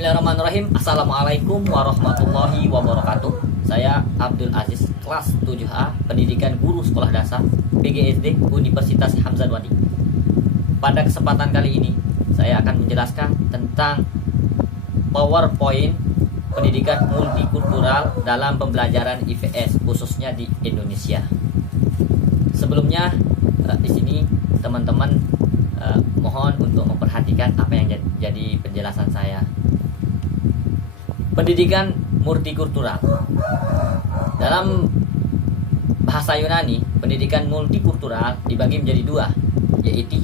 Bismillahirrahmanirrahim. Assalamualaikum warahmatullahi wabarakatuh. Saya Abdul Aziz, kelas 7A, Pendidikan Guru Sekolah Dasar PGSD Universitas Hamzanwadi. Pada kesempatan kali ini, saya akan menjelaskan tentang PowerPoint pendidikan multikultural dalam pembelajaran IPS, khususnya di Indonesia. Sebelumnya, di sini teman-teman mohon untuk memperhatikan apa yang jadi penjelasan saya. Pendidikan multikultural. Dalam bahasa Yunani, pendidikan multikultural dibagi menjadi dua, yaitu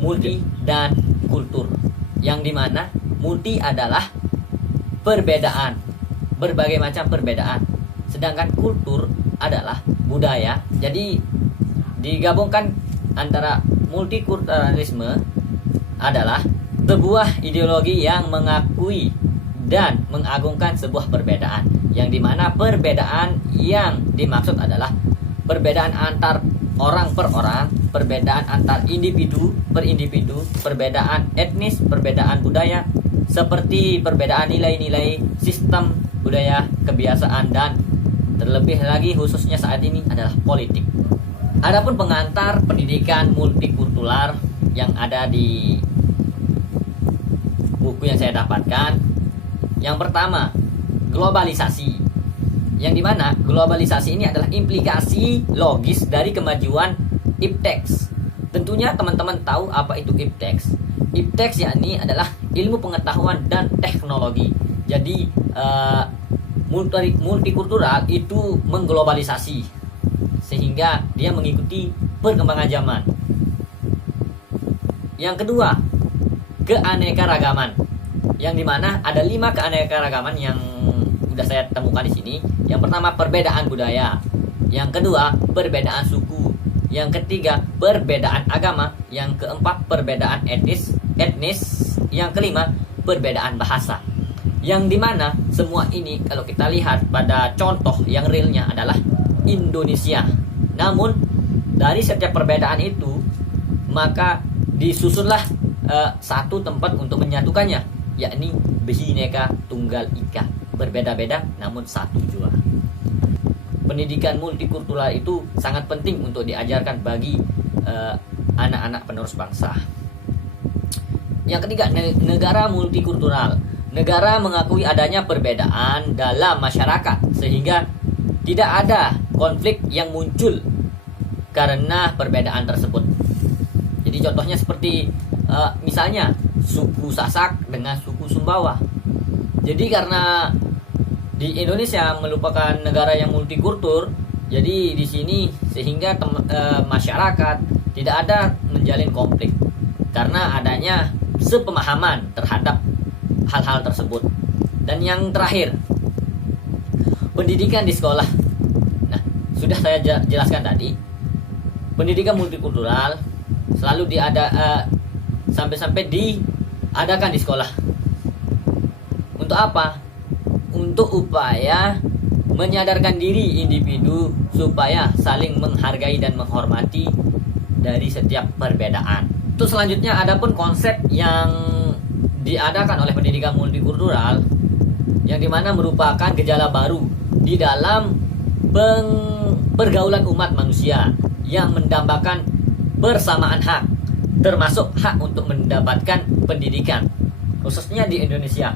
multi dan kultur. Yang dimana multi adalah perbedaan, berbagai macam perbedaan, sedangkan kultur adalah budaya. Jadi digabungkan antara multikulturalisme adalah sebuah ideologi yang mengakui dan mengagungkan sebuah perbedaan, yang dimana perbedaan yang dimaksud adalah perbedaan antar orang per orang, perbedaan antar individu per individu, perbedaan etnis, perbedaan budaya, seperti perbedaan nilai-nilai, sistem budaya, kebiasaan, dan terlebih lagi khususnya saat ini adalah politik. Adapun pengantar pendidikan multikultural yang ada di buku yang saya dapatkan, yang pertama, globalisasi. Yang dimana globalisasi ini adalah implikasi logis dari kemajuan ipteks. Tentunya teman-teman tahu apa itu ipteks. Ipteks yakni adalah ilmu pengetahuan dan teknologi. Jadi multikultural itu mengglobalisasi, sehingga dia mengikuti perkembangan zaman. Yang kedua, keanekaragaman, yang dimana ada 5 keanekaragaman yang sudah saya temukan di sini. Yang pertama, perbedaan budaya. Yang kedua, perbedaan suku. Yang ketiga, perbedaan agama. Yang keempat, perbedaan etnis. Yang kelima, perbedaan bahasa. Yang dimana semua ini kalau kita lihat pada contoh yang realnya adalah Indonesia. Namun dari setiap perbedaan itu maka disusunlah satu tempat untuk menyatukannya, yakni Bhinneka Tunggal Ika, berbeda-beda namun satu jua. Pendidikan multikultural itu sangat penting untuk diajarkan bagi anak-anak penerus bangsa. Yang ketiga, negara multikultural. Negara mengakui adanya perbedaan dalam masyarakat sehingga tidak ada konflik yang muncul karena perbedaan tersebut. Jadi contohnya seperti misalnya suku Sasak dengan suku Sumbawa. Jadi karena di Indonesia merupakan negara yang multikultur, jadi di sini sehingga masyarakat tidak ada menjalin konflik karena adanya sepemahaman terhadap hal-hal tersebut. Dan yang terakhir, pendidikan di sekolah. Nah, sudah saya jelaskan tadi, pendidikan multikultural selalu sampai diadakan di sekolah. Untuk apa? Untuk upaya menyadarkan diri individu supaya saling menghargai dan menghormati dari setiap perbedaan. Untuk selanjutnya, adapun konsep yang diadakan oleh pendidikan multikultural, yang dimana merupakan gejala baru di dalam pergaulan umat manusia yang mendambakan bersamaan hak, termasuk hak untuk mendapatkan pendidikan, khususnya di Indonesia.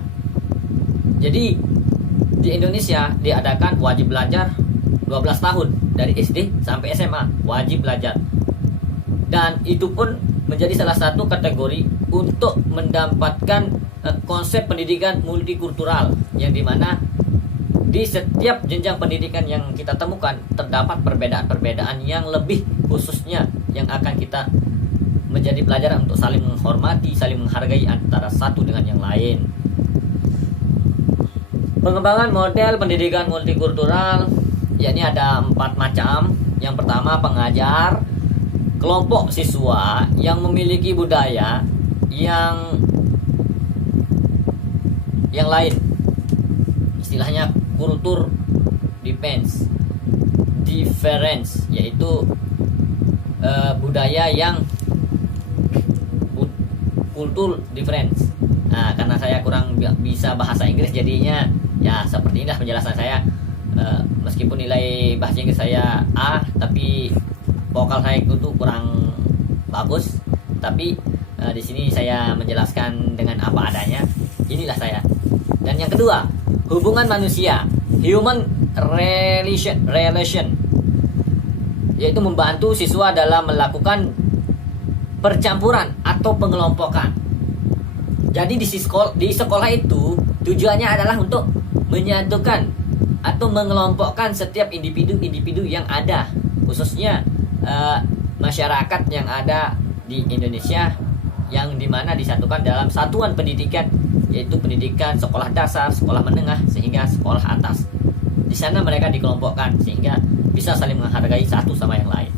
Jadi di Indonesia diadakan wajib belajar 12 tahun dari SD sampai SMA, wajib belajar. Dan itu pun menjadi salah satu kategori untuk mendapatkan konsep pendidikan multikultural, yang dimana di setiap jenjang pendidikan yang kita temukan terdapat perbedaan-perbedaan yang lebih khususnya yang akan kita menjadi pelajaran untuk saling menghormati, saling menghargai antara satu dengan yang lain. Pengembangan model pendidikan multikultural, yakni ada 4 macam. Yang pertama, pengajar, kelompok siswa yang memiliki budaya yang lain, istilahnya kultur difference, yaitu budaya yang kultur difference. Nah, karena saya kurang bisa bahasa Inggris, jadinya ya seperti inilah penjelasan saya. Meskipun nilai bahasa Inggris saya A, tapi vokal saya itu kurang bagus. Tapi di sini saya menjelaskan dengan apa adanya. Inilah saya. Dan yang kedua, hubungan manusia, human relation, yaitu membantu siswa dalam melakukan percampuran atau pengelompokan. Jadi di sekolah itu tujuannya adalah untuk menyatukan atau mengelompokkan setiap individu-individu yang ada, khususnya masyarakat yang ada di Indonesia, yang dimana disatukan dalam satuan pendidikan, yaitu pendidikan sekolah dasar, sekolah menengah, sehingga sekolah atas. Di sana mereka dikelompokkan sehingga bisa saling menghargai satu sama yang lain.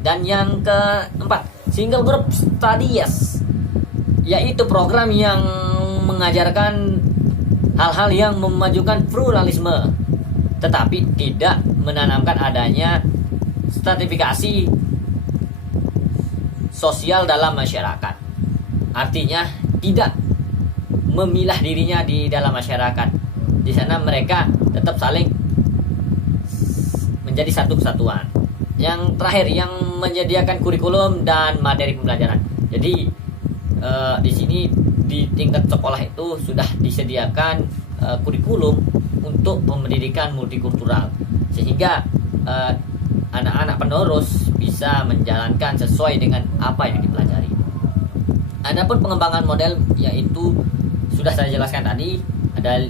Dan yang keempat, single group studies, yaitu program yang mengajarkan hal-hal yang memajukan pluralisme, tetapi tidak menanamkan adanya stratifikasi sosial dalam masyarakat. Artinya tidak memilah dirinya di dalam masyarakat. Di sana mereka tetap saling menjadi satu kesatuan. Yang terakhir, yang menyediakan kurikulum dan materi pembelajaran. Jadi di sini di tingkat sekolah itu sudah disediakan kurikulum untuk pendidikan multikultural, sehingga anak-anak penerus bisa menjalankan sesuai dengan apa yang dipelajari. Adapun pengembangan model, yaitu sudah saya jelaskan tadi. Ada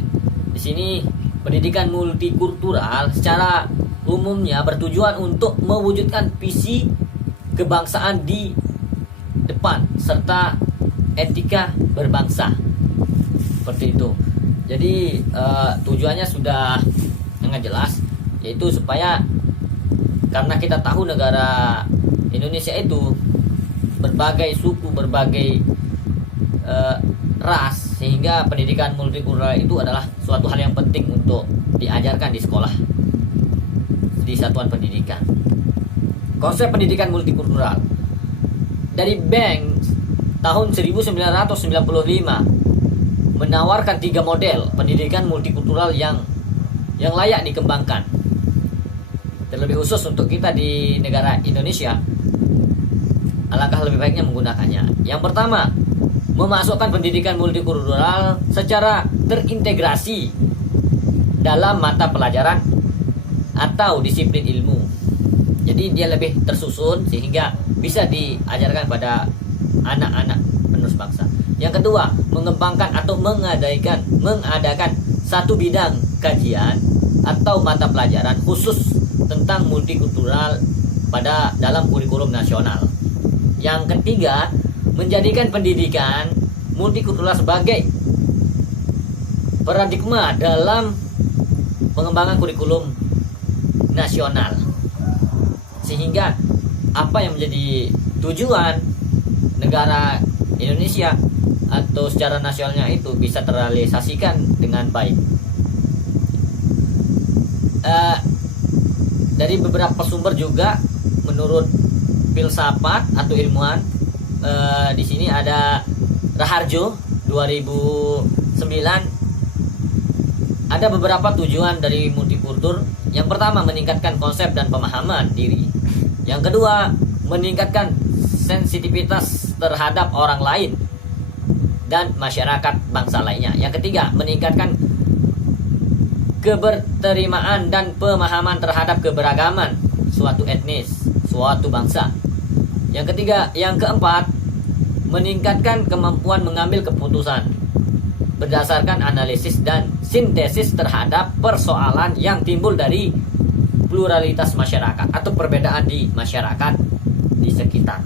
di sini pendidikan multikultural secara umumnya bertujuan untuk mewujudkan visi kebangsaan di depan serta etika berbangsa, seperti itu. Jadi tujuannya sudah sangat jelas, yaitu supaya, karena kita tahu negara Indonesia itu berbagai suku, berbagai ras, sehingga pendidikan multikultural itu adalah suatu hal yang penting untuk diajarkan di sekolah, di satuan pendidikan. Konsep pendidikan multikultural dari Banks tahun 1995 menawarkan 3 model pendidikan multikultural yang layak dikembangkan. Terlebih khusus untuk kita di negara Indonesia, alangkah lebih baiknya menggunakannya. Yang pertama, memasukkan pendidikan multikultural secara terintegrasi dalam mata pelajaran atau disiplin ilmu. Jadi dia lebih tersusun sehingga bisa diajarkan pada anak-anak penerus bangsa. Yang kedua, mengembangkan atau mengadakan satu bidang kajian atau mata pelajaran khusus tentang multikultural dalam kurikulum nasional. Yang ketiga, menjadikan pendidikan multikultural sebagai paradigma dalam pengembangan kurikulum nasional, sehingga apa yang menjadi tujuan negara Indonesia atau secara nasionalnya itu bisa terrealisasikan dengan baik. Dari beberapa sumber juga, menurut filsafat atau ilmuwan, di sini ada Raharjo 2009, ada beberapa tujuan dari multikultur. Yang pertama, meningkatkan konsep dan pemahaman diri. Yang kedua, meningkatkan sensitivitas terhadap orang lain dan masyarakat bangsa lainnya. Yang ketiga, meningkatkan keberterimaan dan pemahaman terhadap keberagaman suatu etnis, suatu bangsa. Yang keempat, meningkatkan kemampuan mengambil keputusan berdasarkan analisis dan sintesis terhadap persoalan yang timbul dari pluralitas masyarakat atau perbedaan di masyarakat di sekitar.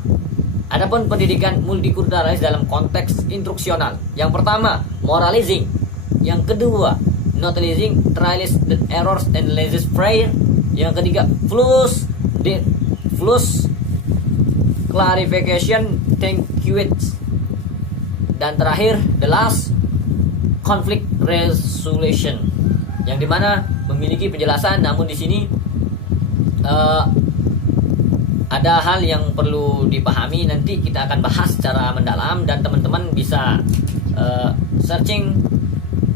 Adapun pendidikan multikulturalis dalam konteks instruksional, yang pertama, moralizing. Yang kedua, noticing trials the errors and laissez prayer. Yang ketiga, flux clarification, thank you. Dan terakhir, the last, conflict resolution, yang dimana memiliki penjelasan. Namun di sini ada hal yang perlu dipahami, nanti kita akan bahas secara mendalam dan teman-teman bisa searching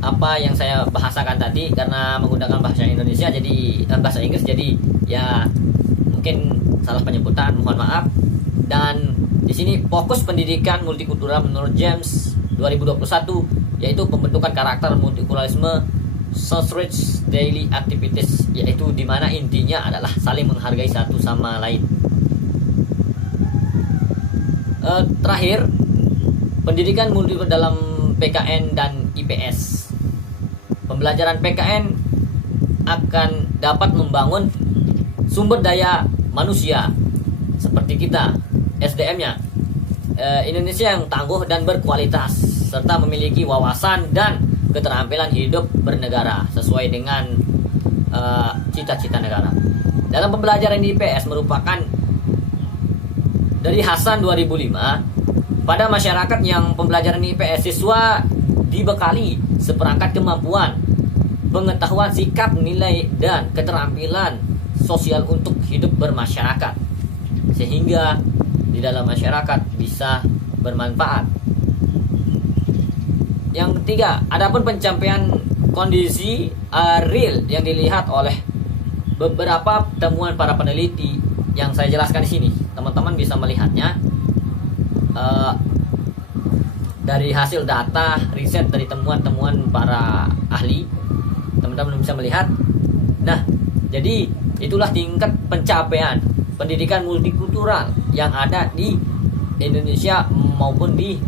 apa yang saya bahasakan tadi, karena menggunakan bahasa Indonesia jadi bahasa Inggris, jadi ya mungkin salah penyebutan, mohon maaf. Dan di sini fokus pendidikan multikultural menurut James 2021 yaitu pembentukan karakter multikulturalisme Southridge Daily Activities, yaitu dimana intinya adalah saling menghargai satu sama lain. Terakhir, pendidikan multikultural dalam PKN dan IPS. Pembelajaran PKN akan dapat membangun sumber daya manusia seperti kita, SDM-nya, Indonesia yang tangguh dan berkualitas, serta memiliki wawasan dan keterampilan hidup bernegara sesuai dengan cita-cita negara. Dalam pembelajaran di IPS merupakan dari Hasan 2005, pada masyarakat yang pembelajaran di IPS siswa dibekali seperangkat kemampuan, pengetahuan, sikap, nilai, dan keterampilan sosial untuk hidup bermasyarakat, sehingga di dalam masyarakat bisa bermanfaat. Yang ketiga, adapun pencapaian kondisi real yang dilihat oleh beberapa temuan para peneliti yang saya jelaskan di sini. Teman-teman bisa melihatnya dari hasil data riset dari temuan-temuan para ahli. Teman-teman bisa melihat. Nah, jadi itulah tingkat pencapaian pendidikan multikultural yang ada di Indonesia maupun di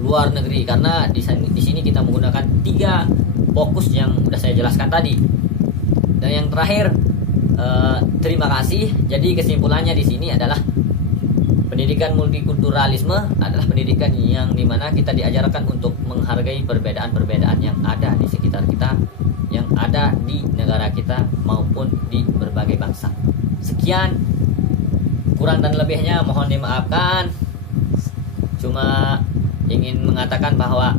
luar negeri, karena di sini kita menggunakan 3 fokus yang sudah saya jelaskan tadi. Dan yang terakhir, terima kasih. Jadi kesimpulannya di sini adalah pendidikan multikulturalisme adalah pendidikan yang dimana kita diajarkan untuk menghargai perbedaan-perbedaan yang ada di sekitar kita, yang ada di negara kita maupun di berbagai bangsa. Sekian, kurang dan lebihnya mohon dimaafkan. Cuma ingin mengatakan bahwa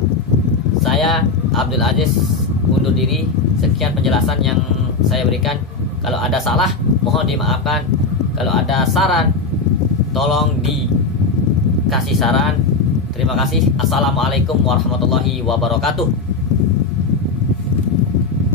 saya Abdul Aziz undur diri. Sekian penjelasan yang saya berikan. Kalau ada salah mohon dimaafkan. Kalau ada saran tolong dikasih saran. Terima kasih. Assalamualaikum warahmatullahi wabarakatuh.